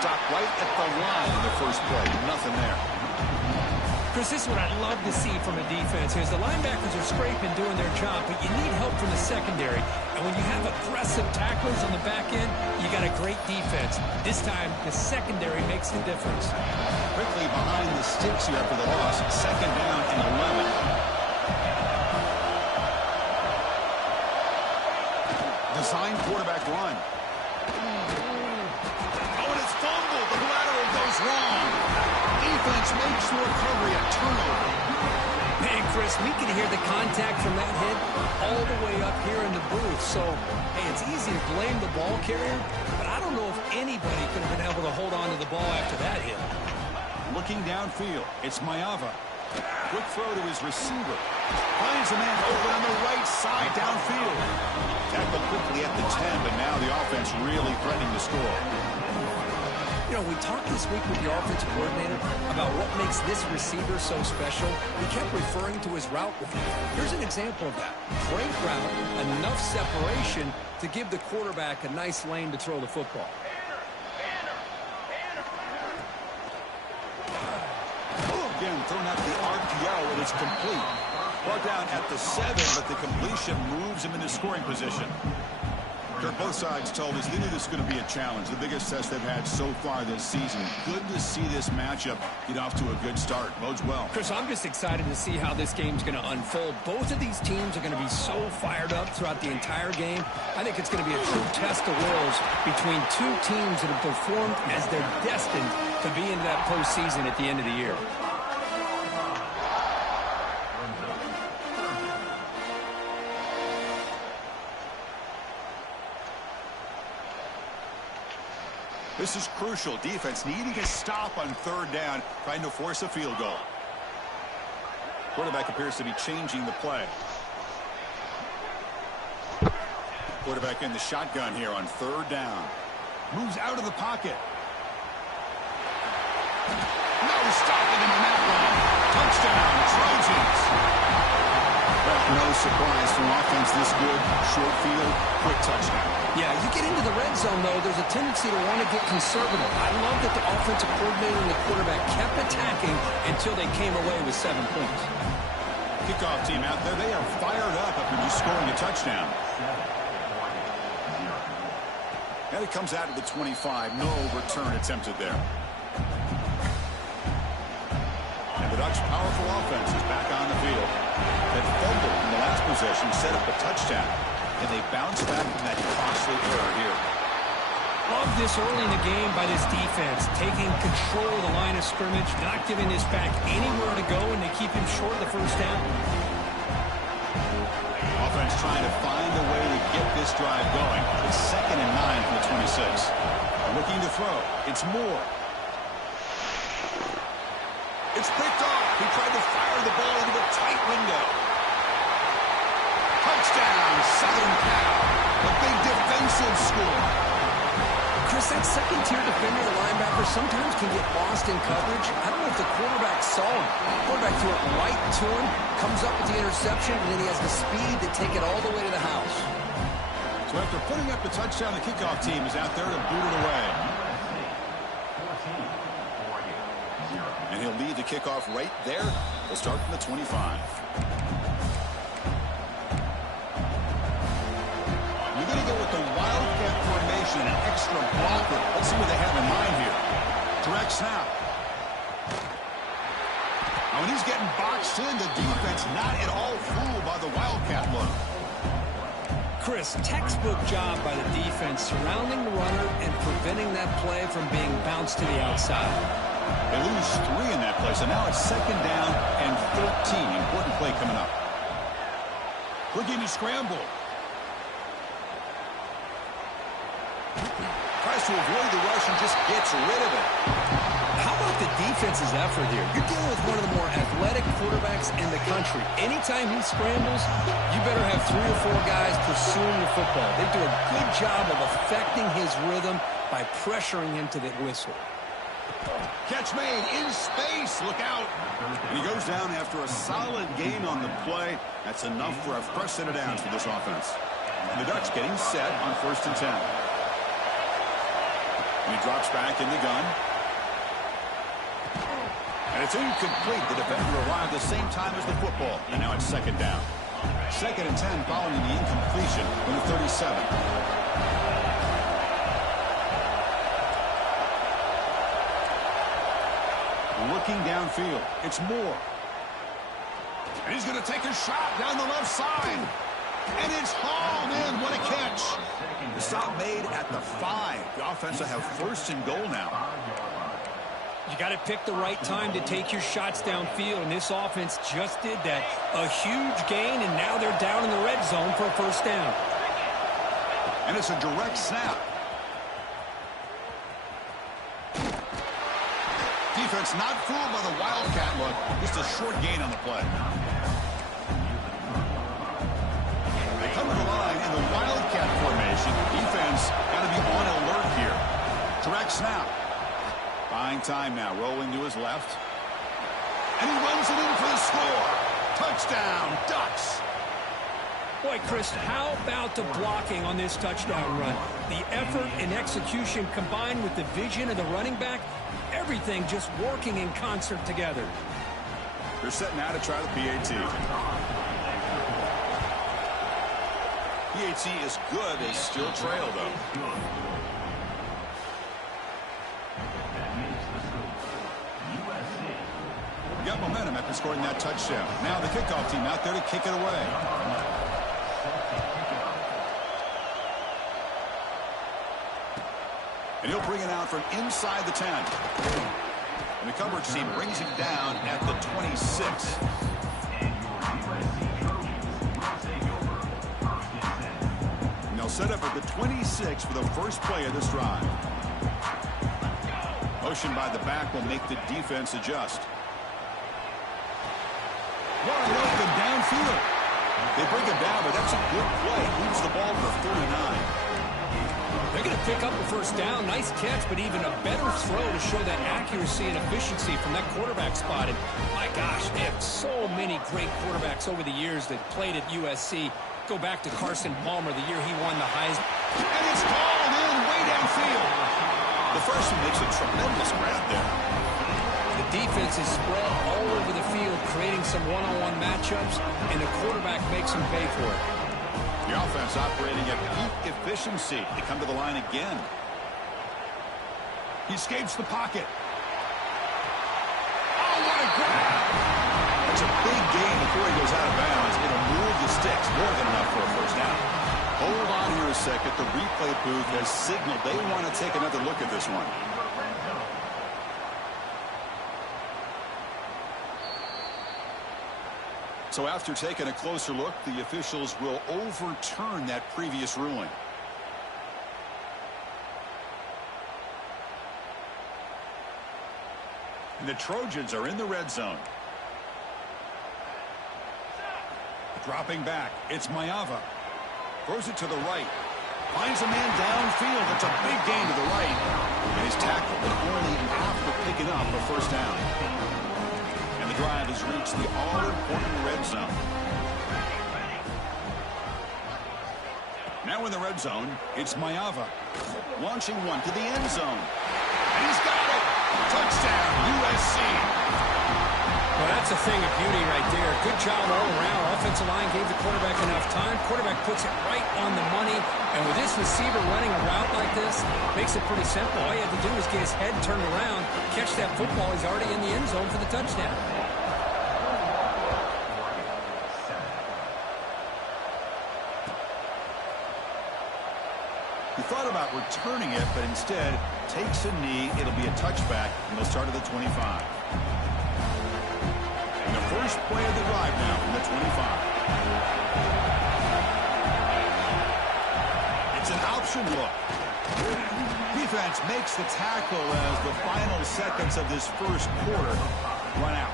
stopped right at the line in the first play. Nothing there. Chris, this is what I love to see from a defense is the linebackers are scraping, doing their job, but you need help from the secondary. And when you have aggressive tacklers on the back end, you got a great defense. This time, the secondary makes the difference. Quickly behind the sticks here after the loss. Second down and 11. Design quarterback run. Oh, and it's fumbled. The lateral goes wrong. Defense makes the recovery a turnover. Man, Chris, we can hear the contact from that hit all the way up here in the booth. So, hey, it's easy to blame the ball carrier, but I don't know if anybody could have been able to hold on to the ball after that hit. Looking downfield, it's Maiava. Quick throw to his receiver. Finds a man open on the right side downfield. Tackled quickly at the 10, but now the offense really threatening to score. You know, we talked this week with the offensive coordinator about what makes this receiver so special. He kept referring to his route running. Here's an example of that. Great route, enough separation to give the quarterback a nice lane to throw the football. Again, throwing out the RPO, and it's complete. Brought down at the 7, but the completion moves him into scoring position. Kirk, both sides told us they knew this was going to be a challenge, the biggest test they've had so far this season. Good to see this matchup get off to a good start. Bodes well. Chris, I'm just excited to see how this game's going to unfold. Both of these teams are going to be so fired up throughout the entire game. I think it's going to be a true test of wills between two teams that have performed as they're destined to be in that postseason at the end of the year. This is crucial. Defense needing a stop on third down, trying to force a field goal. Quarterback appears to be changing the play. Quarterback in the shotgun here on third down. Moves out of the pocket. No stopping him on that one. Touchdown, Trojans. Well, no surprise from offense this good. Short field, quick touchdown. Yeah, you get into the red zone, though, there's a tendency to want to get conservative. I love that the offensive coordinator and the quarterback kept attacking until they came away with 7 points. Kickoff team out there, they are fired up after just scoring a touchdown. And it comes out of the 25. No return attempted there. And the Ducks' powerful offense is back on the field. That fumble in the last possession set up a touchdown. And they bounce back from that costly error here. Love this early in the game by this defense, taking control of the line of scrimmage, not giving this back anywhere to go, and they keep him short of the first down. Offense trying to find a way to get this drive going. It's 2nd and 9 from the 26. Looking to throw. It's Moore. It's picked off. He tried to fire the ball into a tight window. Touchdown, Southern Cal. A big defensive score. Chris, that second-tier defender, the linebacker, sometimes can get lost in coverage. I don't know if the quarterback saw him. The quarterback threw it right to him, comes up with the interception, and then he has the speed to take it all the way to the house. So after putting up the touchdown, the kickoff team is out there to boot it away. And he'll lead the kickoff right there. They'll start from the 25. You're going to go with the Wildcat formation, an extra blocker. Let's see what they have in mind here. Direct snap. Now when he's getting boxed in, the defense not at all fooled by the Wildcat look. Chris, textbook job by the defense surrounding the runner and preventing that play from being bounced to the outside. They lose 3 in that play, so now it's 2nd down and 13. Important play coming up. Looking to scramble. Tries to avoid the rush and just gets rid of it. How about the defense's effort here? You're dealing with one of the more athletic quarterbacks in the country. Anytime he scrambles, you better have 3 or 4 guys pursuing the football. They do a good job of affecting his rhythm by pressuring him to the whistle. Catch made in space. Look out. And he goes down after a solid gain on the play. That's enough for a fresh set of downs for this offense. And the Ducks getting set on 1st and 10. And he drops back in the gun. And it's incomplete. The defender arrived the same time as the football. And now it's second down. 2nd and 10 following the incompletion from the 37. Looking downfield. It's Moore. And he's going to take a shot down the left side. And it's hauled in. What a catch. The stop made at the 5. The offense will have 1st and goal now. You got to pick the right time to take your shots downfield, and this offense just did that. A huge gain, and now they're down in the red zone for a 1st down. And it's a direct snap. Defense not fooled by the wildcat look. Just a short gain on the play. They come to the line in the wildcat formation. Defense got to be on alert here. Direct snap. Buying time now, rolling to his left. And he runs it in for the score. Touchdown, Ducks. Boy, Chris, how about the blocking on this touchdown run? The effort and execution combined with the vision of the running back, everything just working in concert together. They're setting out to try the PAT. PAT is good. They still trail, though. Got momentum after scoring that touchdown. Now the kickoff team out there to kick it away. And he'll bring it out from inside the 10. And the coverage team brings him down at the 26. And they'll set up at the 26 for the first play of this drive. Motion by the back will make the defense adjust. Wide open downfield. They bring him down, but that's a good play. Moves the ball for 49. They're going to pick up a 1st down. Nice catch, but even a better throw to show that accuracy and efficiency from that quarterback spot. And my gosh, they have so many great quarterbacks over the years that played at USC. Go back to Carson Palmer the year he won the Heisman. And it's called in way downfield. The freshman makes a tremendous grab there. The defense is spread all over the field, creating some one-on-one matchups, and the quarterback makes them pay for it. The offense operating at peak efficiency. They come to the line again. He escapes the pocket. Oh, what a grab! That's a big gain before he goes out of bounds. It'll move the sticks more than enough for a 1st down. Hold on here a second. The replay booth has signaled they want to take another look at this one. So after taking a closer look, the officials will overturn that previous ruling. And the Trojans are in the red zone. Dropping back, it's Maiava. Throws it to the right. Finds a man downfield. It's a big gain to the right. And he's tackled, but only after picking up a 1st down. And the drive has reached the all-important red zone. Now in the red zone, it's Maiava. Launching one to the end zone. And he's got it! Touchdown, USC! Well, that's a thing of beauty right there. Good job all around. Offensive line gave the quarterback enough time. Quarterback puts it right on the money. And with this receiver running a route like this, makes it pretty simple. All you have to do is get his head turned around, catch that football. He's already in the end zone for the touchdown. He thought about returning it, but instead takes a knee. It'll be a touchback, and they'll start at the 25. And the first play of the drive now from the 25. It's an option look. Defense makes the tackle as the final seconds of this first quarter run out.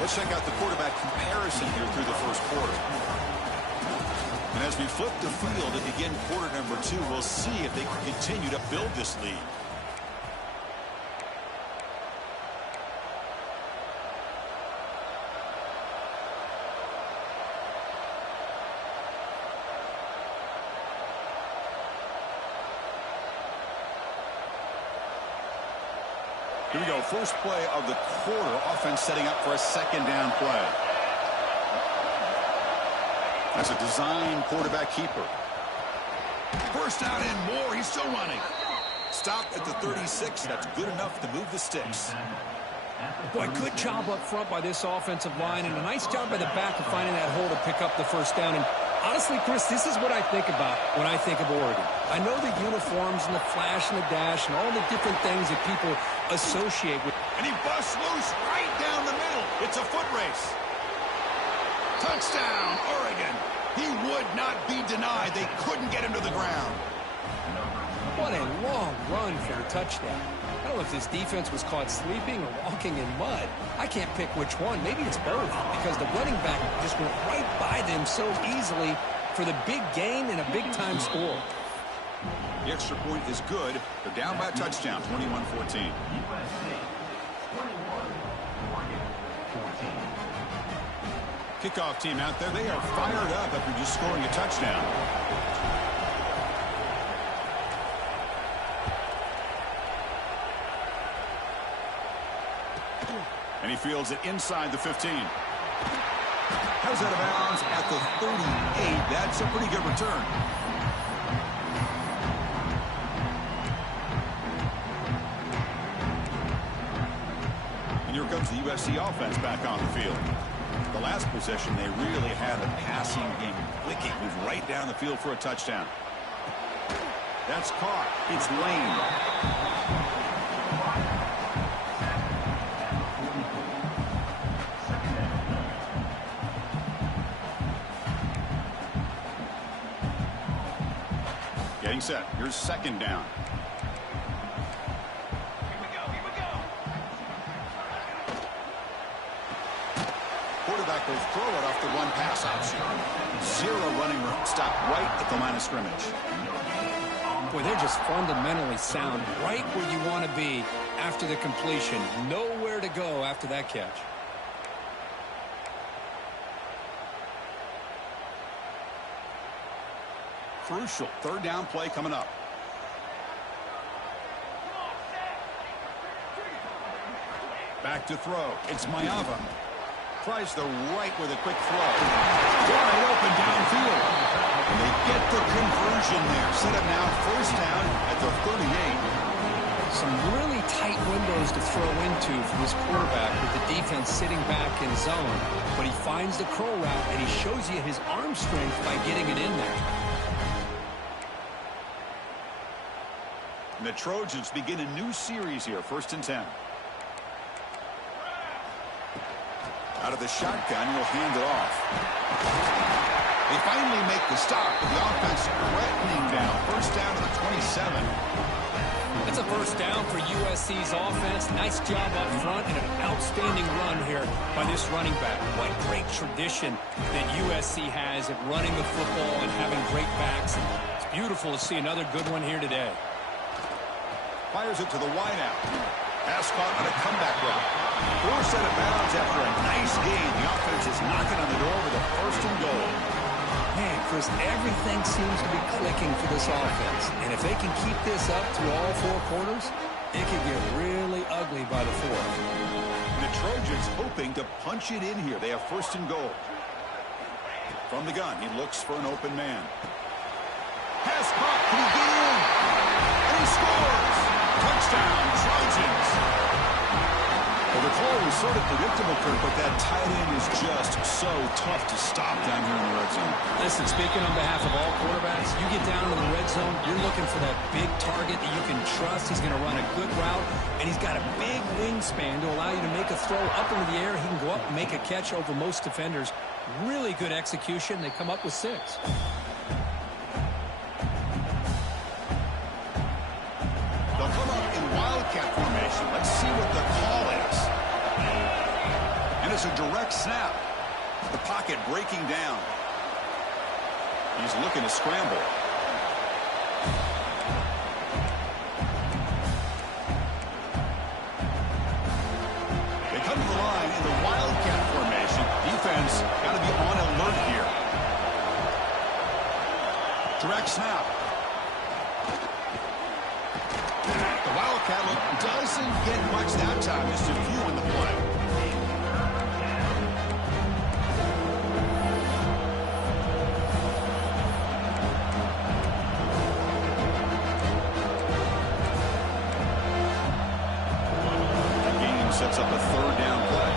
Let's check out the quarterback comparison here through the first quarter. And as we flip the field to begin quarter number 2, we'll see if they can continue to build this lead. Here we go. First play of the quarter. Offense setting up for a second down play. That's a design quarterback keeper. First down and more. He's still running. Stop at the 36. That's good enough to move the sticks. Boy, good job up front by this offensive line, and a nice job by the back of finding that hole to pick up the first down. And honestly, Chris, this is what I think about when I think of Oregon. I know the uniforms and the flash and the dash and all the different things that people associate with. And he busts loose right down the middle. It's a foot race. Touchdown, Oregon. He would not be denied. They couldn't get him to the ground. What a long run for a touchdown. I don't know if this defense was caught sleeping or walking in mud. I can't pick which one. Maybe it's both, because the running back just went right by them so easily for the big gain and a big-time score. The extra point is good. They're down by a touchdown, 21-14. Kickoff team out there. They are fired up after just scoring a touchdown. And he fields it inside the 15. How's that out of bounds at the 38? That's a pretty good return. And here comes the USC offense back on the field. The last possession, they really had the passing game clicking. Moved right down the field for a touchdown. That's caught. It's Lane. Getting set. Here's second down. Quarterback will throw it off the run pass option. Zero running stop right at the line of scrimmage. Boy, they're just fundamentally sound right where you want to be after the completion. Nowhere to go after that catch. Crucial third down play coming up. Back to throw. It's Mayava. Tries the right with a quick throw. Wide open downfield. And they get the conversion there. Set up now first down at the 38. Some really tight windows to throw into for this quarterback with the defense sitting back in zone. But he finds the curl route, and he shows you his arm strength by getting it in there. And the Trojans begin a new series here, 1st and 10. Out of the shotgun, he'll hand it off. They finally make the stop, but the offense threatening down. First down to the 27. It's a first down for USC's offense. Nice job up front and an outstanding run here by this running back. What great tradition that USC has at running the football and having great backs. It's beautiful to see another good one here today. Fires it to the wideout. Pass caught on a comeback route. Forced out of bounds after a nice gain. The offense is knocking on the door with a 1st and goal. Man, Chris, everything seems to be clicking for this offense. And if they can keep this up through all 4 quarters, it could get really ugly by the 4th. The Trojans hoping to punch it in here. They have 1st and goal. From the gun, he looks for an open man. Pass caught. Can he get in? And he scores. Touchdown, Trojans. Well, the call was sort of predictable, Kurt, but that tight end is just so tough to stop down here in the red zone. Listen, speaking on behalf of all quarterbacks, you get down to the red zone, you're looking for that big target that you can trust. He's going to run a good route, and he's got a big wingspan to allow you to make a throw up into the air. He can go up and make a catch over most defenders. Really good execution. They come up with 6. They'll come up in wildcat formation. Let's see what the call is. And it's a direct snap. The pocket breaking down. He's looking to scramble. They come to the line in the wildcat formation. Defense got to be on alert here. Direct snap. The Wildcat look does doesn't get much that time, just a few in the play. The game sets up a third down play.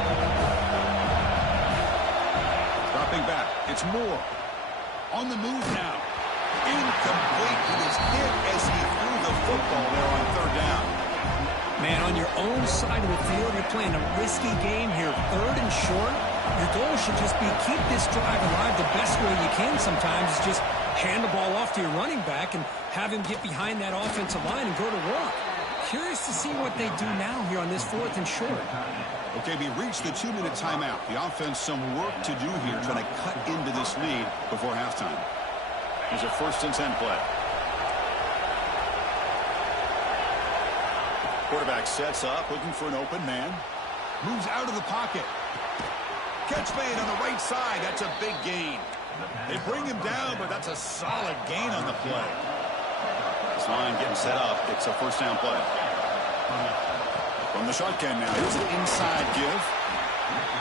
Dropping back, it's Moore. On the move now. Incomplete. He is hit as he threw the football there on third down. Man, on your own side of the field, you're playing a risky game here. Third and short. Your goal should just be keep this drive alive the best way you can sometimes is just hand the ball off to your running back and have him get behind that offensive line and go to work. Curious to see what they do now here on this fourth and short. Okay, we reached the 2-minute timeout. The offense some work to do here, trying to cut into this lead before halftime. Here's a 1st and 10 play. Quarterback sets up, looking for an open man. Moves out of the pocket. Catch made on the right side. That's a big gain. They bring him down, but that's a solid gain on the play. This line getting set up. It's a 1st down play. From the shotgun now, here's an inside give.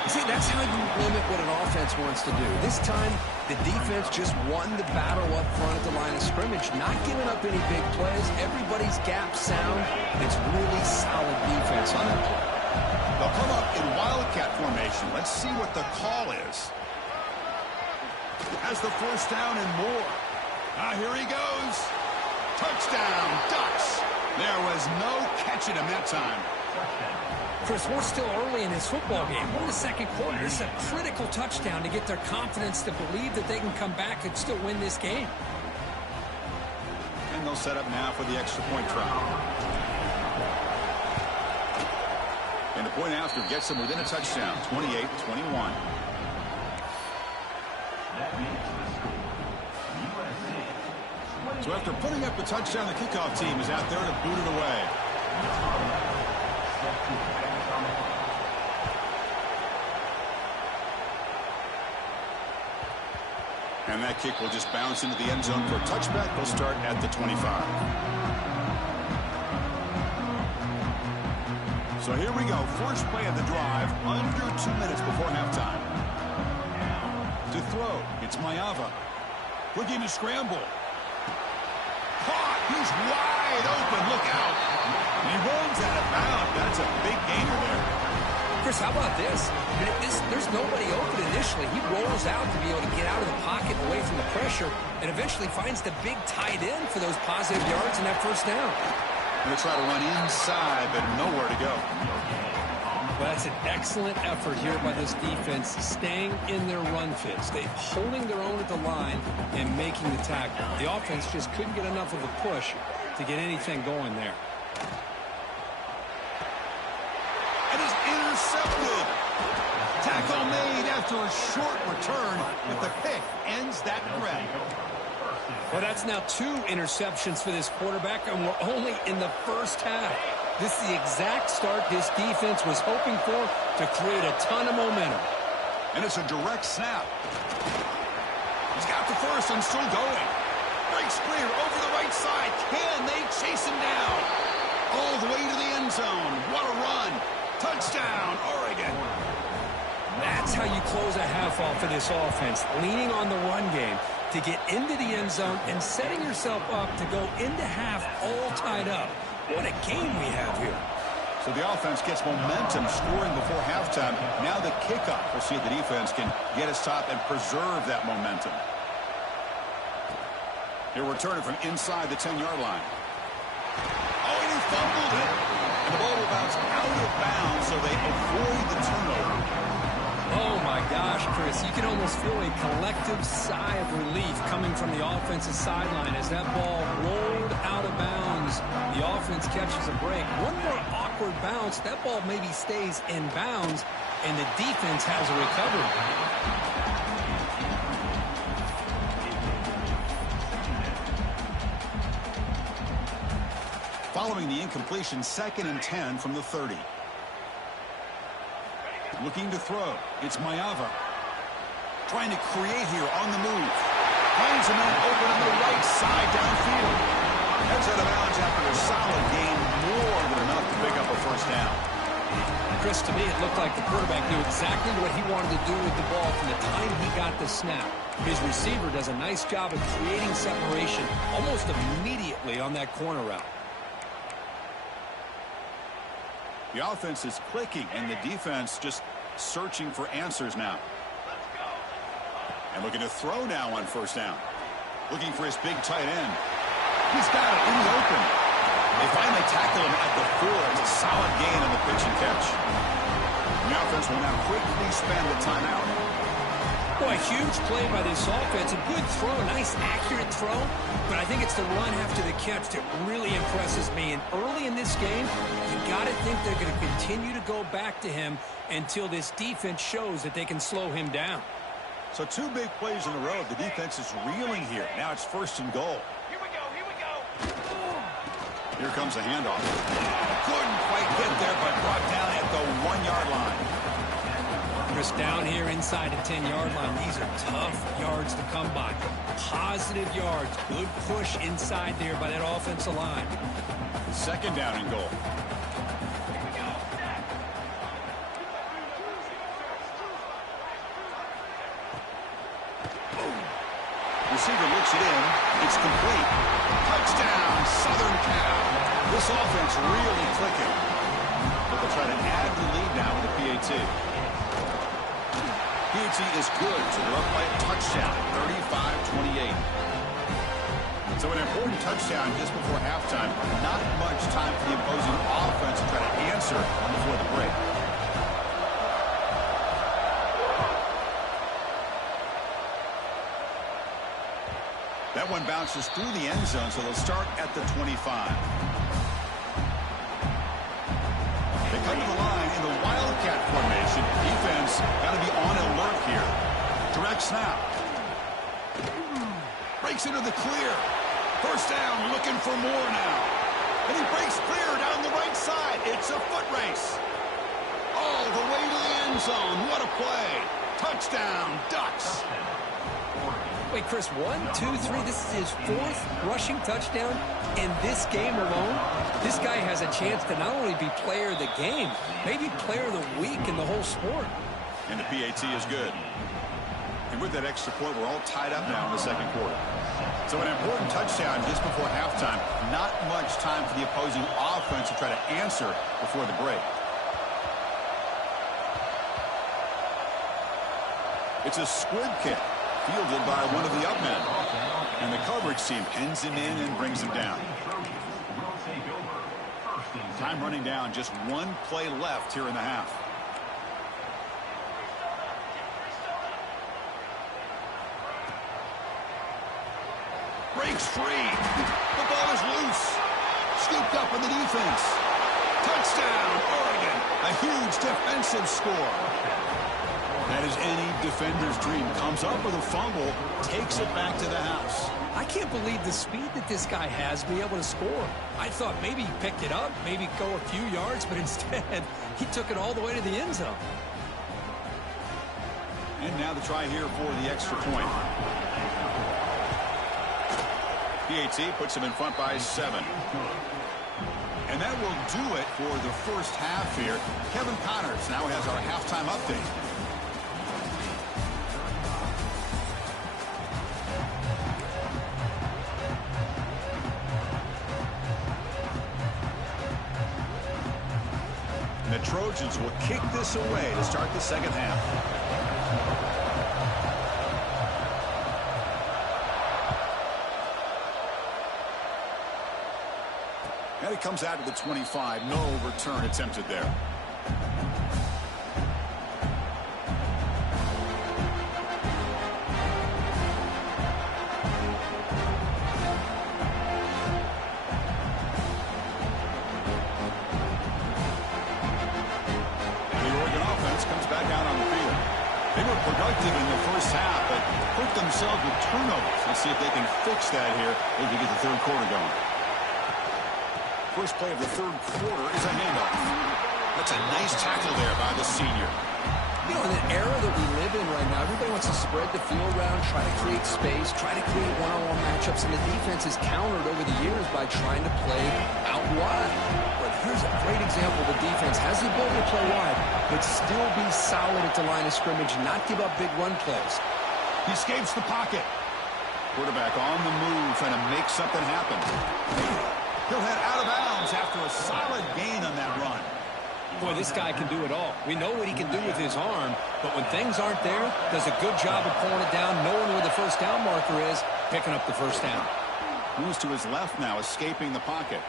See, that's how you limit what an offense wants to do. This time, the defense just won the battle up front at the line of scrimmage, not giving up any big plays. Everybody's gap sound. It's really solid defense on that play. They'll come up in Wildcat formation. Let's see what the call is. Has the 1st down and more. Here he goes. Touchdown, Ducks. There was no catching him that time. Chris, we're still early in this football game. We're in the second quarter. This is a critical touchdown to get their confidence to believe that they can come back and still win this game. And they'll set up now for the extra point try. And the point after gets them within a touchdown, 28-21. So after putting up the touchdown, the kickoff team is out there to boot it away. And that kick will just bounce into the end zone for a touchback. They'll start at the 25. So here we go. First play of the drive, under 2 minutes before halftime. To throw, it's Maiava. Looking to scramble. Caught. He's wide open. Look out. And he rolls out of bounds. That's a big gainer there. Chris, how about this? There's nobody open initially. He rolls out to be able to get out of the pocket away from the pressure and eventually finds the big tight end for those positive yards and that 1st down. Going to try to run inside, but nowhere to go. Well, that's an excellent effort here by this defense, staying in their run fits. They're holding their own at the line and making the tackle. The offense just couldn't get enough of a push to get anything going there. It is intercepted. Tackle made after a short return, but the pick ends that threat. Well, that's now 2 interceptions for this quarterback, and we're only in the 1st half. This is the exact start this defense was hoping for to create a ton of momentum. And it's a direct snap. He's got the 1st and still going. Breaks clear over the right side. Can they chase him down? All the way to the end zone. What a run. Touchdown, Oregon. That's how you close a half off for this offense, leaning on the run game to get into the end zone and setting yourself up to go into half all tied up. What a game we have here. So the offense gets momentum scoring before halftime. Now the kickoff. We'll see if the defense can get his top and preserve that momentum. He'll return it from inside the 10-yard line. Oh, and he fumbled it. And the ball will bounce out of bounds, so they avoid the turnover. Oh, my gosh, Chris. You can almost feel a collective sigh of relief coming from the offensive sideline as that ball rolled out of bounds. The offense catches a break. One more awkward bounce. That ball maybe stays in bounds, and the defense has a recovery. Following the incompletion, 2nd and 10 from the 30. Looking to throw. It's Maiava. Trying to create here on the move. Finds a man open on the right side downfield. Heads out of bounds after a solid gain. More than enough to pick up a 1st Chris, to me, it looked like the quarterback knew exactly what he wanted to do with the ball from the time he got the snap. His receiver does a nice job of creating separation almost immediately on that corner route. The offense is clicking, and the defense just searching for answers now. And looking to throw now on first down. Looking for his big tight end. He's got it in the open. They finally tackle him at the 4. It's a solid gain on the pitch and catch. The offense will now quickly spend the timeout. Boy, a huge play by this offense. A good throw, a nice accurate throw. But I think it's the run after the catch that really impresses me. And early in this game, you got to think they're going to continue to go back to him until this defense shows that they can slow him down. So 2 big plays in a row. The defense is reeling here. Now it's first and goal. Here comes the handoff. Couldn't quite get there, but brought down at the 1-yard line. Chris, down here inside the 10-yard line, these are tough yards to come by. Positive yards. Good push inside there by that offensive line. Second down and goal. Receiver looks it in. It's complete. Touchdown, Southern Cal. This offense really clicking. But they'll try to add the lead now with the PAT. PAT is good, so they're up by a touchdown, 35-28. So an important touchdown just before halftime. Not much time for the opposing offense to try to answer before the break. That one bounces through the end zone, so they'll start at the 25. They come to the line in the Wildcat formation. Defense got to be on alert here. Direct snap. Breaks into the clear. First down, looking for more now. And he breaks clear down the right side. It's a foot race. All the way to the end zone. What a play. Touchdown, Ducks. Wait, Chris, 1, 2, 3. This is his 4th rushing touchdown in this game alone. This guy has a chance to not only be player of the game, maybe player of the week in the whole sport. And the PAT is good. And with that extra point, we're all tied up now in the second quarter. So an important touchdown just before halftime. Not much time for the opposing offense to try to answer before the break. It's a squib kick, fielded by one of the up men. And the coverage team pins him in and brings him down. Time running down, just 1 play left here in the half. Breaks free. The ball is loose. Scooped up in the defense. Touchdown, Oregon. A huge defensive score. That is any defender's dream. Comes up with a fumble, takes it back to the house. I can't believe the speed that this guy has to be able to score. I thought maybe he picked it up, maybe go a few yards, but instead he took it all the way to the end zone. And now the try here for the extra point. PAT puts him in front by 7. And that will do it for the first half here. Kevin Connors now has our halftime update. And the Trojans will kick this away to start the second half. And it comes out to the 25. No return attempted there. Productive in the first half, but hurt themselves with turnovers. Let's see if they can fix that here as we get the third quarter going. First play of the third quarter is a handoff. That's a nice tackle there by the senior. You know, in the era that we live in right now, everybody wants to spread the field around, try to create space, try to create one-on-one matchups, and the defense is countered over the years by trying to play out wide. But Here's a great example. The defense has the ability to play wide, but still be solid at the line of scrimmage, not give up big run plays. He escapes the pocket. Quarterback on the move, trying to make something happen. He'll head out of bounds after a solid gain on that run. Boy, this guy can do it all. We know what he can do with his arm, but when things aren't there, does a good job of pulling it down, knowing where the first down marker is, picking up the first down. Moves to his left now, escaping the pocket.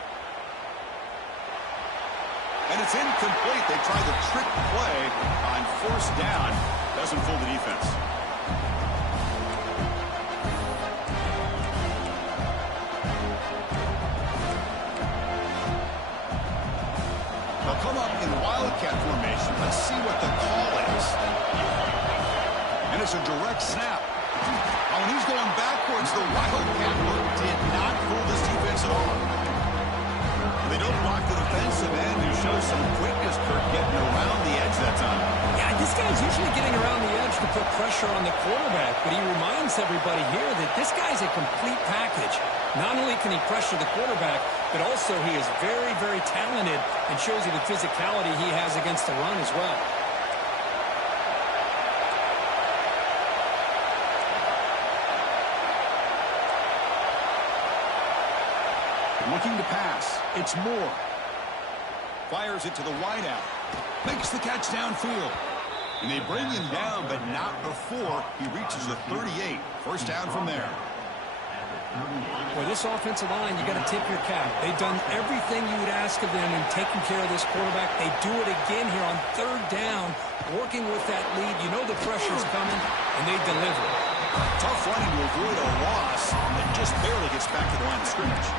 And it's incomplete. They try the trick play on first down. Doesn't fool the defense. They'll come up in wildcat formation. Let's see what the call is. And it's a direct snap. Oh, and he's going backwards. The wildcat look did not fool this defense at all. They don't block the defensive end, who shows some quickness, Kirk, getting around the edge that time. Yeah, this guy's usually getting around the edge to put pressure on the quarterback, but he reminds everybody here that this guy's a complete package. Not only can he pressure the quarterback, but also he is very, very talented and shows you the physicality he has against the run as well. Looking to pass. It's Moore. Fires it to the wideout. Makes the catch downfield. And they bring him down, but not before he reaches the 38. First down from there. Boy, this offensive line, you got to tip your cap. They've done everything you would ask of them in taking care of this quarterback. They do it again here on third down, working with that lead. You know the pressure's coming, and they deliver. Tough running to avoid a loss that just barely gets back to the line of scrimmage.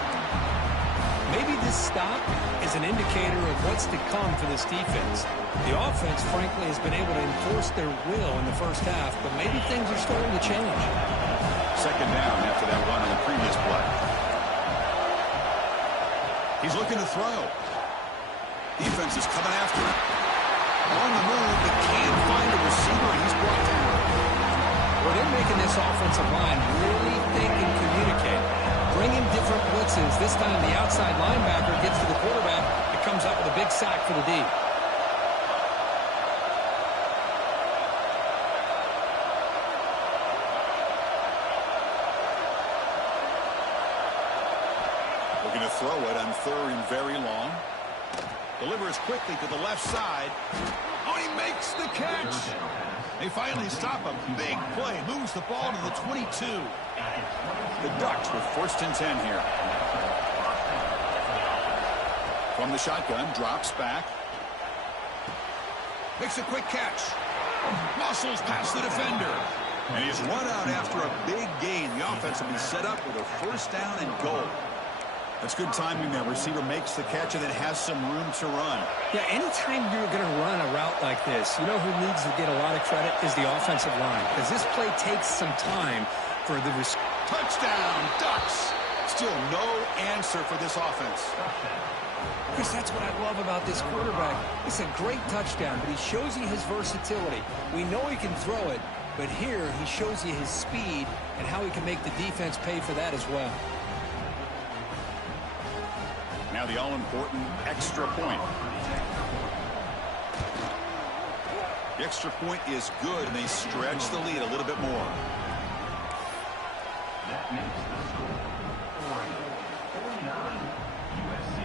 Maybe this stop is an indicator of what's to come for this defense. The offense, frankly, has been able to enforce their will in the first half, but maybe things are starting to change. Second down after that run on the previous play. He's looking to throw. Defense is coming after him. On the move, but can't find a receiver, and he's brought down. Well, they're making this offensive line really think and communicate. Bringing different blitzes. This time the outside linebacker gets to the quarterback. It comes up with a big sack for the D. Looking to throw it on third and very long. Delivers quickly to the left side. Oh, he makes the catch. They finally stop a big play. Moves the ball to the 22. The Ducks with first and 10 here. From the shotgun, drops back. Makes a quick catch. Muscles past the defender. And he's run out after a big gain. The offense will be set up with a first down and goal. That's good timing there. Receiver makes the catch and then has some room to run. Yeah, anytime you're going to run a route like this, you know who needs to get a lot of credit is the offensive line. Because this play takes some time for the receiver. Touchdown, Ducks. Still no answer for this offense. Chris, that's what I love about this quarterback. It's a great touchdown, but he shows you his versatility. We know he can throw it, but here he shows you his speed and how he can make the defense pay for that as well. Now the all-important extra point. The extra point is good, and they stretch the lead a little bit more. That makes the score 49 USC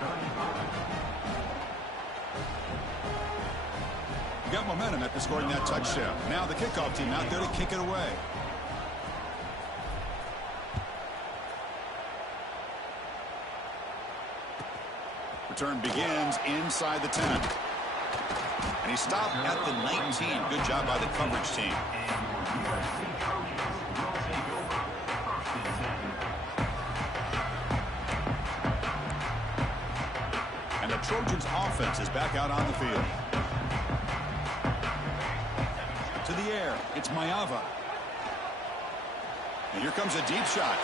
35. You got momentum after scoring that touchdown. Now the kickoff team out there to kick it away. Return begins inside the 10. And he stopped at the 19. Good job by the coverage team. And the Trojans offense is back out on the field. To the air, it's Mayava. And here comes a deep shot.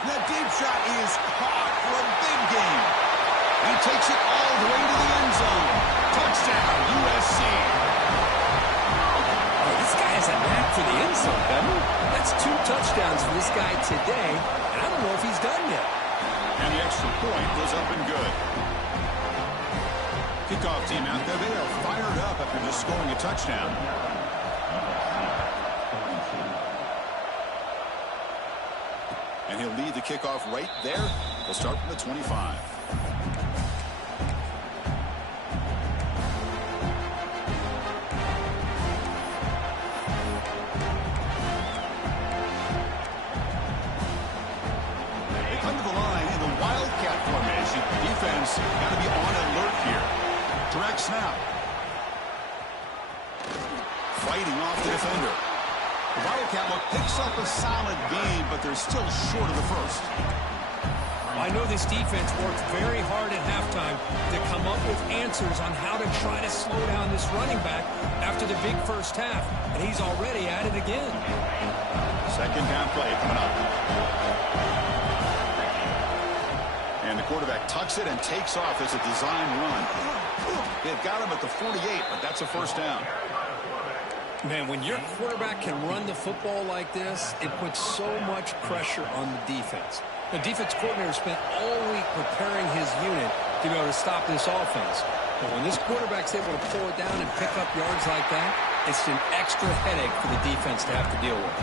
And that deep shot is caught for a big gain. He takes it all the way to the end zone. Touchdown, USC. Oh, this guy has a knack for the end zone, doesn't he? That's 2 touchdowns for this guy today, and I don't know if he's done yet. And the extra point was up and good. Kickoff team out there, they are fired up after just scoring a touchdown. And he'll lead the kickoff right there. They'll start from the 25. They come to the line in the Wildcat formation. Defense got to be on alert here. Direct snap. Fighting off the defender. The Wildcat look picks up a solid gain, but they're still short of the first. I know this defense worked very hard at halftime to come up with answers on how to try to slow down this running back after the big first half, and he's already at it again. Second down play coming up. And the quarterback tucks it and takes off as a design run. They've got him at the 48, but that's a first down. Man, when your quarterback can run the football like this, it puts so much pressure on the defense. The defense coordinator spent all week preparing his unit to be able to stop this offense. But when this quarterback's able to pull it down and pick up yards like that, it's an extra headache for the defense to have to deal with.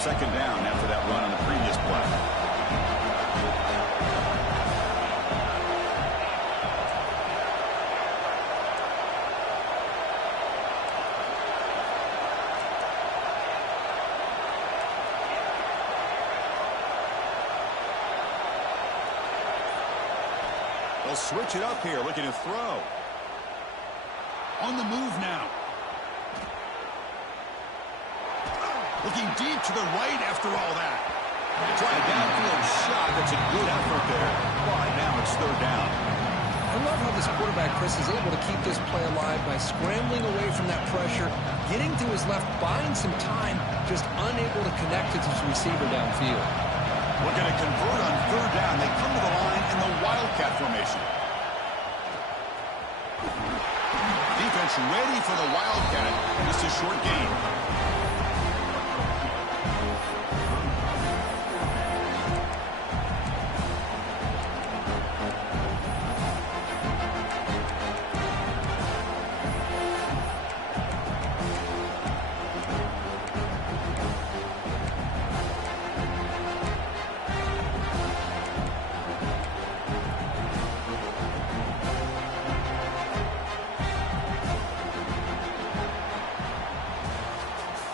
Second down after that run on the previous play. They'll switch it up here, looking to throw. On the move now. Looking deep to the right after all that. They try a downfield shot. That's a good effort there. But now it's third down. I love how this quarterback, Chris, is able to keep this play alive by scrambling away from that pressure, getting to his left, buying some time, just unable to connect with his receiver downfield. Looking to convert on third down. They come to the line in the Wildcat formation. Defense ready for the Wildcat. Just a short gain.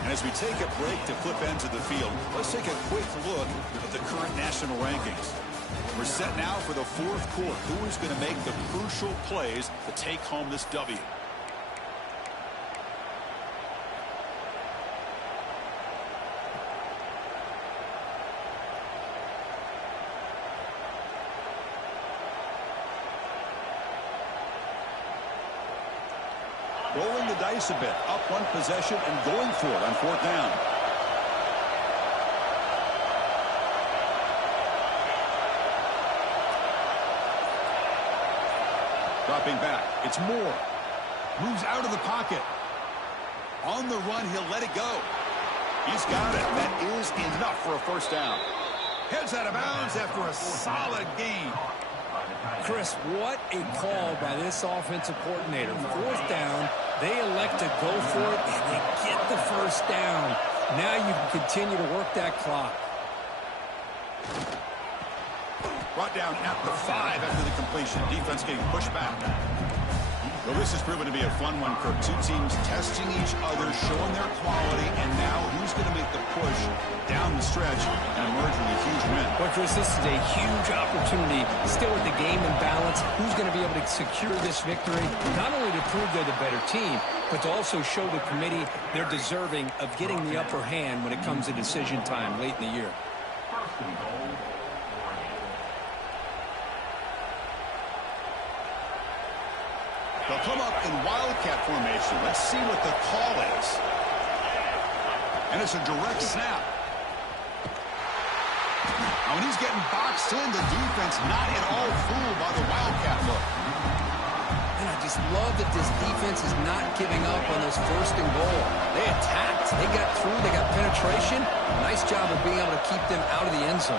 As we take a break to flip ends of the field, let's take a quick look at the current national rankings. We're set now for the fourth quarter. Who is going to make the crucial plays to take home this W? Rolling the dice a bit, up one possession and going for it on fourth down. Dropping back, it's Moore. Moves out of the pocket. On the run, he'll let it go. He's got it. That is enough for a first down. Heads out of bounds after a solid gain. Chris, what a call by this offensive coordinator. Fourth down, they elect to go for it, and they get the first down. Now you can continue to work that clock. Brought down at the 5 after the completion. Defense getting pushed back. Well, this has proven to be a fun one, Kirk. Two teams testing each other, showing their quality, and now who's going to make the push down the stretch and emerge with a huge win? Well, Chris, this is a huge opportunity. Still with the game in balance, who's going to be able to secure this victory? Not only to prove they're the better team, but to also show the committee they're deserving of getting the upper hand when it comes to decision time late in the year. First and goal. They'll come up in Wildcat formation. Let's see what the call is. And it's a direct snap. Now, when he's getting boxed in, the defense not at all fooled by the Wildcat look. And And I just love that this defense is not giving up on this 1st and goal. They attacked, they got through, they got penetration. Nice job of being able to keep them out of the end zone.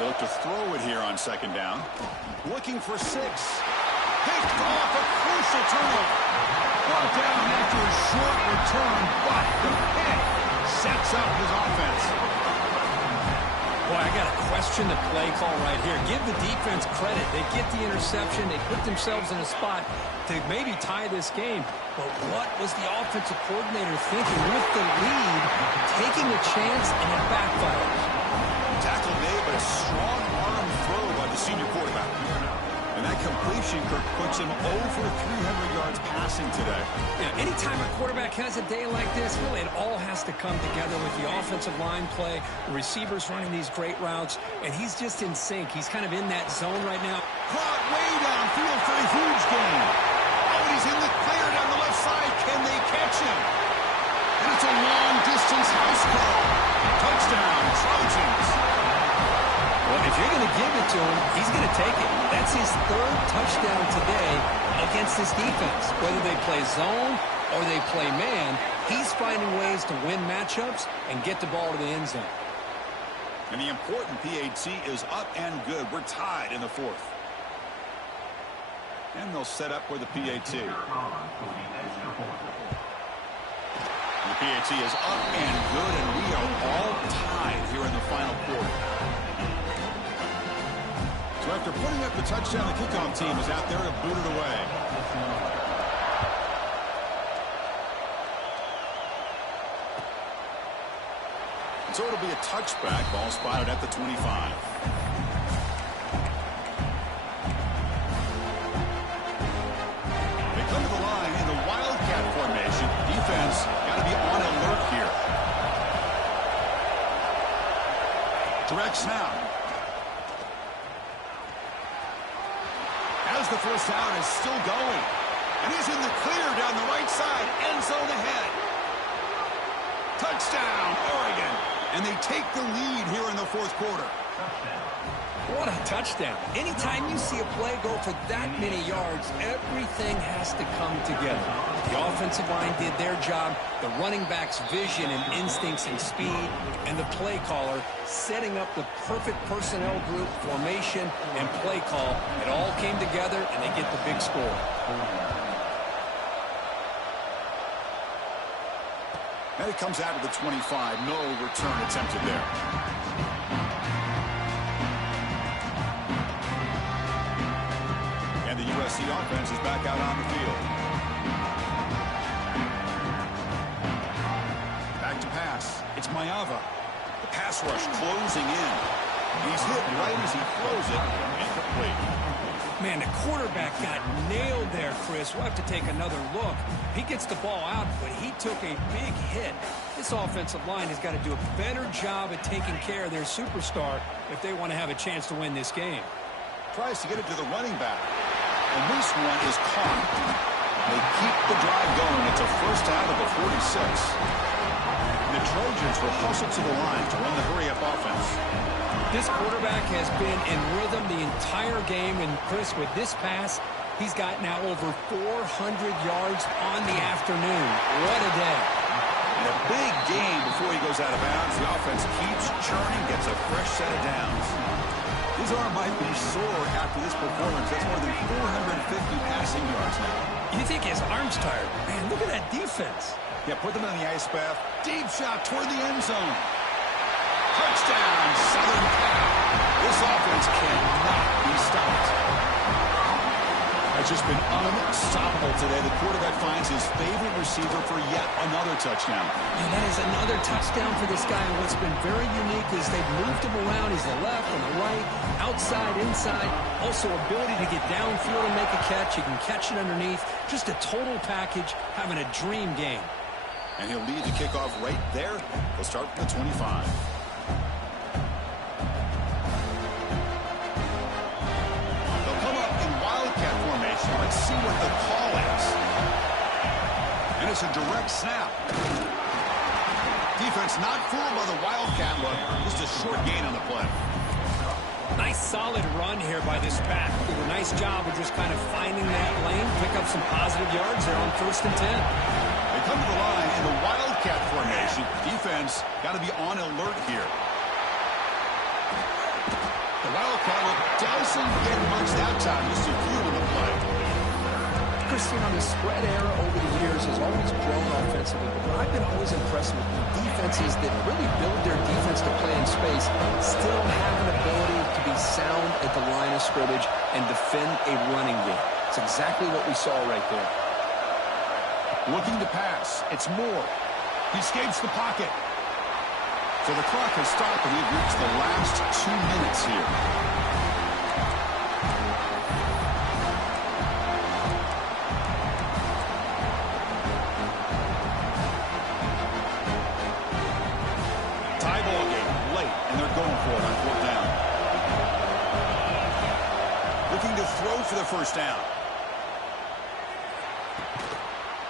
They look to throw it here on 2nd down. Looking for 6. Picked off, a crucial turnover. Brought down after a short return, but the pick sets up his offense. Boy, I got to question the play call right here. Give the defense credit. They get the interception. They put themselves in a spot to maybe tie this game. But what was the offensive coordinator thinking with the lead, taking a chance, and it backfires? Tackle made, but a strong arm throw by the senior quarterback. And that completion, Kirk, puts him over 300 yards passing today. Yeah, anytime a quarterback has a day like this, really it all has to come together with the offensive line play, the receivers running these great routes, and he's just in sync. He's kind of in that zone right now. Caught way downfield for a huge gain. Oh, and he's in the clear down the left side. Can they catch him? And it's a long-distance house call. Touchdown, Trojans. Well, if you're going to give it to him, he's going to take it. That's his 3rd touchdown today against this defense. Whether they play zone or they play man, he's finding ways to win matchups and get the ball to the end zone. And the important PAT is up and good. We're tied in the 4th. And they'll set up for the PAT. The PAT is up and good, and we are all tied here in the final quarter. So after putting up the touchdown, the kickoff team is out there to boot it away. So it'll be a touchback. Ball spotted at the 25. They come to the line in the Wildcat formation. Defense got to be on alert here. Direct snap. As the 1st down is still going. And he's in the clear down the right side. End zone ahead. Touchdown, Oregon. And they take the lead here in the 4th quarter. What a touchdown. Anytime you see a play go for that many yards, everything has to come together. The offensive line did their job, the running back's vision and instincts and speed, and the play caller setting up the perfect personnel group, formation, and play call. It all came together, and they get the big score. And it comes out of the 25. No return attempted there. And the USC offense is back out on the field. Back to pass. It's Maiava. The pass rush closing in. He's hit right as he throws it. Incomplete. Man, the quarterback got nailed there, Chris. We'll have to take another look. He gets the ball out, but he took a big hit. This offensive line has got to do a better job at taking care of their superstar if they want to have a chance to win this game. Tries to get it to the running back. And this one is caught. They keep the drive going. It's a 1st out of the 46. The Trojans will hustle to the line to run the hurry-up offense. This quarterback has been in rhythm the entire game, and Chris, with this pass, he's got now over 400 yards on the afternoon. What a day. And a big game before he goes out of bounds. The offense keeps churning, gets a fresh set of downs. His arm might be sore after this performance. That's more than 450 passing yards now. You think his arm's tired? Man, look at that defense. Yeah, put them in the ice bath. Deep shot toward the end zone. Touchdown, Southern Cal. This offense cannot be stopped. It's just been unstoppable today. The quarterback finds his favorite receiver for yet another touchdown. And that is another touchdown for this guy. And what's been very unique is they've moved him around. He's the left and the right, outside, inside. Also ability to get downfield and make a catch. He can catch it underneath. Just a total package, having a dream game. And he'll lead the kickoff right there. He'll start from the 25. Let's see what the call is. And it's a direct snap. Defense not fooled by the Wildcat look. Just a short gain on the play. Nice solid run here by this back. Did a nice job of just kind of finding that lane, pick up some positive yards there on 1st and 10. They come to the line in the Wildcat formation. Defense got to be on alert here. The Wildcat look doesn't get much that time. Just a few in the play. Christian, on the spread era over the years has always grown offensively, but I've been always impressed with the defenses that really build their defense to play in space, still have an ability to be sound at the line of scrimmage and defend a running game. It's exactly what we saw right there. Looking to pass. It's Moore. He escapes the pocket. So the clock has stopped, and we've reached the last 2 minutes here. Tie ball game late, and they're going for it on 4th down. Looking to throw for the 1st down.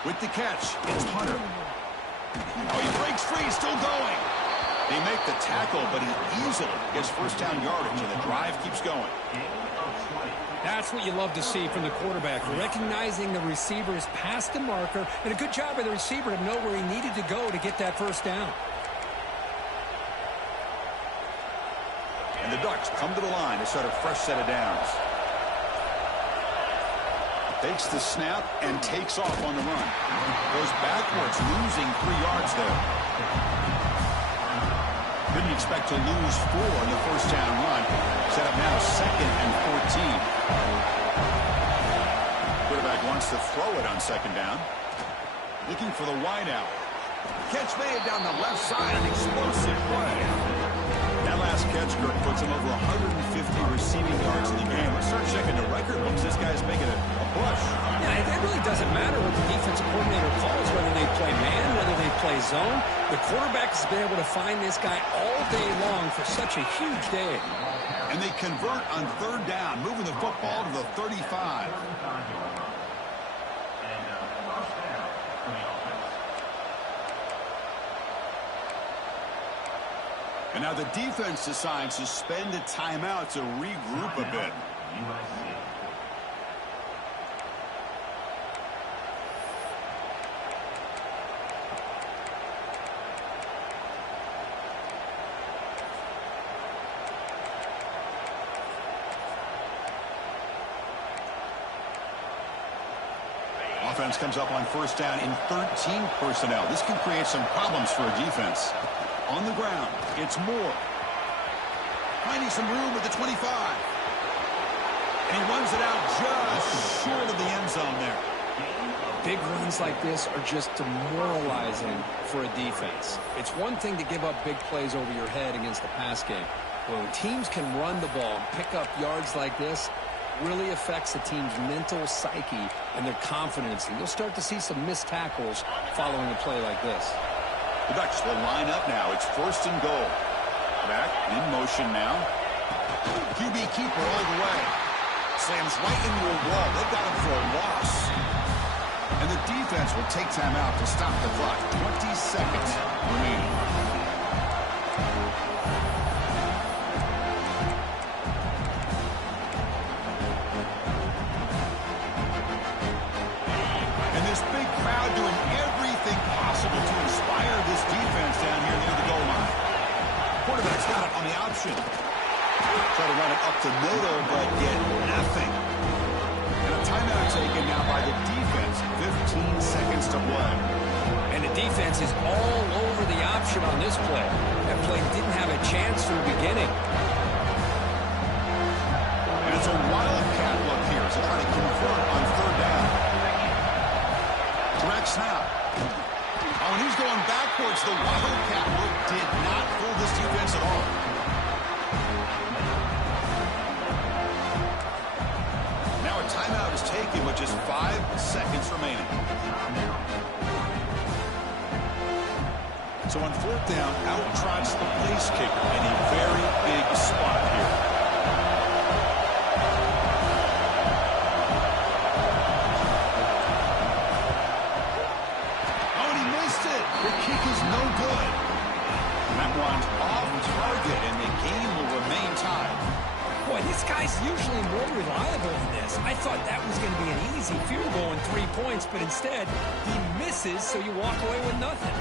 With the catch, it's Hunter. Oh, he breaks free, still going. They make the tackle, but he easily gets 1st down yardage, and the drive keeps going. That's what you love to see from the quarterback, recognizing the receiver's past the marker, and a good job by the receiver to know where he needed to go to get that 1st down. And the Ducks come to the line to start a fresh set of downs. Takes the snap and takes off on the run. Goes backwards, losing 3 yards there. Didn't expect to lose 4 in the 1st down run. Set up now 2nd and 14. Quarterback wants to throw it on 2nd down. Looking for the wideout. Catch made down the left side, an explosive play. That last catch, Kirk, puts him over 150 receiving yards in the game. Let's start checking the record books. This guy's making a push. Yeah, it really doesn't matter what the defensive coordinator calls, whether they play man, whether they play zone. The quarterback has been able to find this guy all day long for such a huge day. And they convert on 3rd down, moving the football to the 35. And now the defense decides to spend a timeout to regroup a bit. Offense comes up on 1st down in 13 personnel. This can create some problems for a defense. On the ground, it's Moore. Finding some room at the 25. And he runs it out just short of the end zone there. Big runs like this are just demoralizing for a defense. It's one thing to give up big plays over your head against the pass game. When teams can run the ball and pick up yards like this, really affects the team's mental psyche and their confidence. And you'll start to see some missed tackles following a play like this. The Ducks will line up now. It's 1st and goal. Back in motion now. QB keeper all the way. Slams right into a wall. They got him for a loss. And the defense will take time out to stop the clock. 20 seconds remaining. And this big crowd doing everything possible to inspire this defense down here near the goal line. Quarterback's got it on the option. Try to run it up the middle, but get nothing. And a timeout taken now by the defense. 15 seconds to play. And the defense is all over the option on this play. That play didn't have a chance from the beginning. And it's a wildcat look here as they try to convert on 3rd down. Direct snap. Oh, and he's going backwards. The wildcat look did not fool this defense at all. Now a timeout is taken with just 5 seconds remaining. So on 4th down, out trots the place kicker in a very big spot here. Oh, and he missed it. The kick is no good. And that one's off target, and the game will remain tied. reliable in this. I thought that was going to be an easy field goal and 3 points, but instead, he misses, so you walk away with nothing.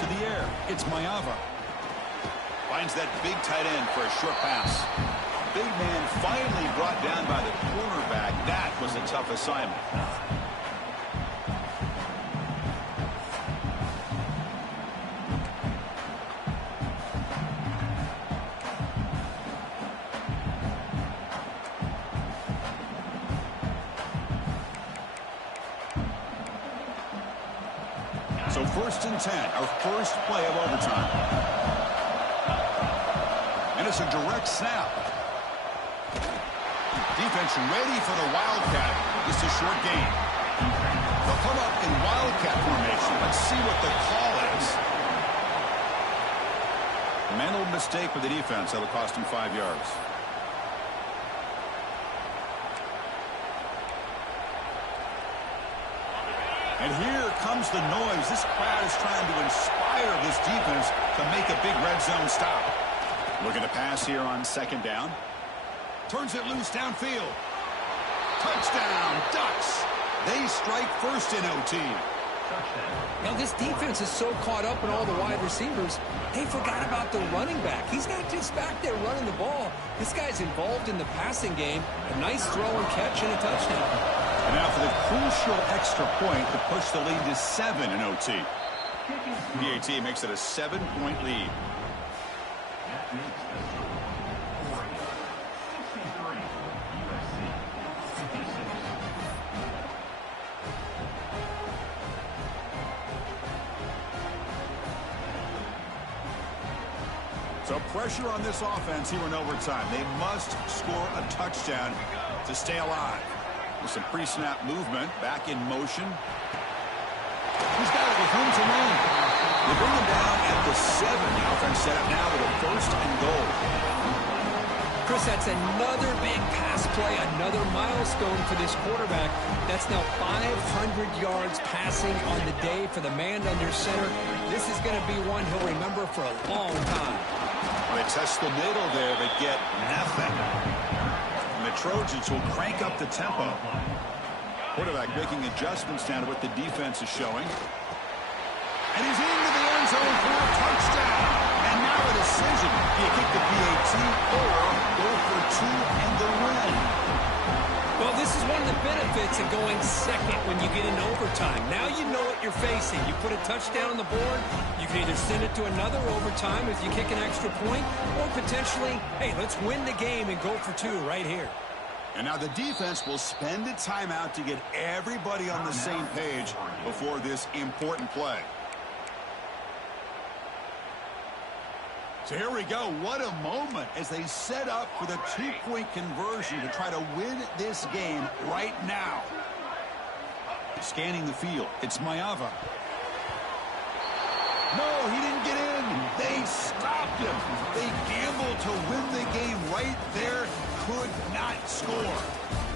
To the air, it's Maeva. Finds that big tight end for a short pass. Big man finally brought down by the cornerback. That was a tough assignment. So 1st and 10, our first play of overtime. And it's a direct snap. Defense ready for the Wildcat. Just a short gain. They'll come up in Wildcat formation. Let's see what the call is. Mental mistake for the defense. That'll cost him 5 yards. And here comes the noise. This crowd is trying to inspire this defense to make a big red zone stop. Looking to pass here on 2nd down. Turns it loose downfield. Touchdown, Ducks. They strike first in OT. Now, this defense is so caught up in all the wide receivers, they forgot about the running back. He's not just back there running the ball. This guy's involved in the passing game. A nice throw and catch and a touchdown. And now for the crucial extra point to push the lead to 7 in OT. PAT makes it a 7-point lead. That makes the score 63 USC 56. So pressure on this offense here in overtime. They must score a touchdown to stay alive. With some pre-snap movement, back in motion. He's got it with room to run. They bring him down at the 7. The offense set up now with a 1st and goal. Chris, that's another big pass play, another milestone for this quarterback. That's now 500 yards passing on the day for the man under center. This is going to be one he'll remember for a long time. Well, they test the middle there, but get nothing. And the Trojans will crank up the tempo. Quarterback making adjustments down to what the defense is showing. And he's into the end zone for a touchdown. And now a decision. Do you kick the PAT or go for 2 and the win? Well, this is one of the benefits of going second when you get into overtime. Now you know what you're facing. You put a touchdown on the board, you can either send it to another overtime if you kick an extra point, or potentially, hey, let's win the game and go for 2 right here. And now the defense will spend a timeout to get everybody on the same page before this important play. So here we go. What a moment as they set up for the 2-point conversion to try to win this game right now. Scanning the field. It's Maeva. No, he didn't get in. They stopped him. They gambled to win the game right there. Could not score.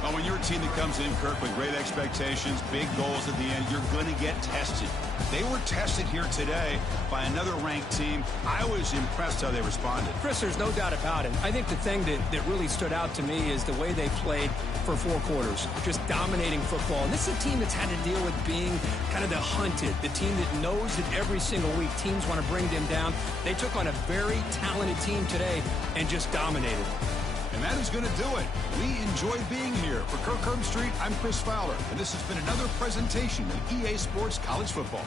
Well, when you're a team that comes in, Kirk, with great expectations, big goals at the end, you're going to get tested. They were tested here today by another ranked team. I was impressed how they responded. Chris, there's no doubt about it. I think the thing that really stood out to me is the way they played for 4 quarters, just dominating football. And this is a team that's had to deal with being kind of the hunted, the team that knows that every single week teams want to bring them down. They took on a very talented team today and just dominated. And that is going to do it. We enjoyed being here. For Kirk Herbstreit, I'm Chris Fowler, and this has been another presentation of EA Sports College Football.